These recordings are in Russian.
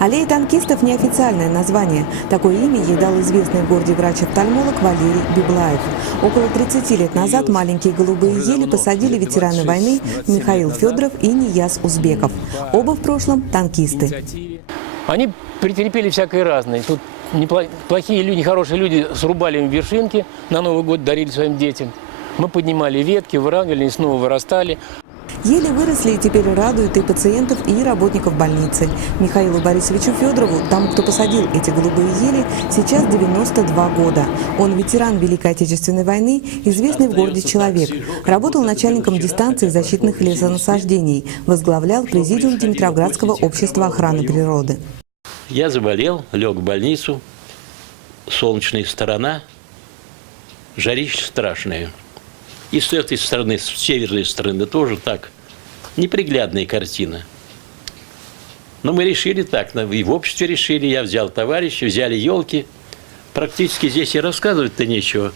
Аллея танкистов – неофициальное название. Такое имя ей дал известный в городе врач-офтальмолог Валерий Библаев. Около 30 лет назад маленькие голубые ели посадили ветераны войны Михаил Федоров и Нияз Узбеков. Оба в прошлом танкисты. Они претерпели всякое разное. Тут плохие люди, нехорошие люди срубали им вершинки, на Новый год дарили своим детям. Мы поднимали ветки, выравнивали, они снова вырастали. Ели выросли и теперь радуют и пациентов, и работников больницы. Михаилу Борисовичу Федорову, тому, кто посадил эти голубые ели, сейчас 92 года. Он ветеран Великой Отечественной войны, известный в городе человек. Работал начальником дистанции защитных лесонасаждений. Возглавлял президиум Димитровградского общества охраны природы. Я заболел, лег в больницу. Солнечная сторона, жарище страшное. И с этой стороны, с северной стороны, тоже так. Неприглядная картина. Но мы решили так, и в обществе решили. Я взял товарища, взяли елки. Практически здесь и рассказывать-то нечего.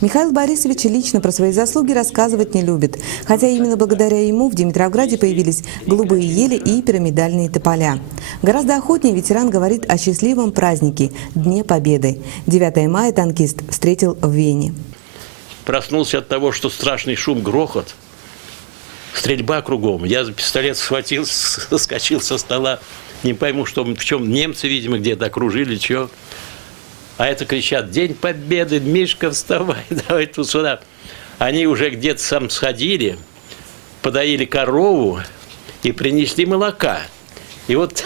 Михаил Борисович лично про свои заслуги рассказывать не любит. Хотя именно благодаря ему в Димитровграде появились голубые ели и пирамидальные тополя. Гораздо охотнее ветеран говорит о счастливом празднике – Дне Победы. 9 мая танкист встретил в Вене. Проснулся от того, что страшный шум, грохот, стрельба кругом. Я за пистолет схватил, соскочил со стола. Не пойму, в чем немцы, видимо, где-то окружили, что. А это кричат: День Победы, Мишка, вставай, давай тут сюда. Они уже где-то сам сходили, подоили корову и принесли молока. И вот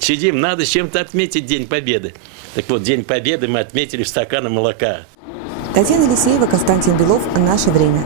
сидим, надо чем-то отметить День Победы. Так вот, День Победы мы отметили в стакане молока. Татьяна Елисеева, Константин Белов. Наше время.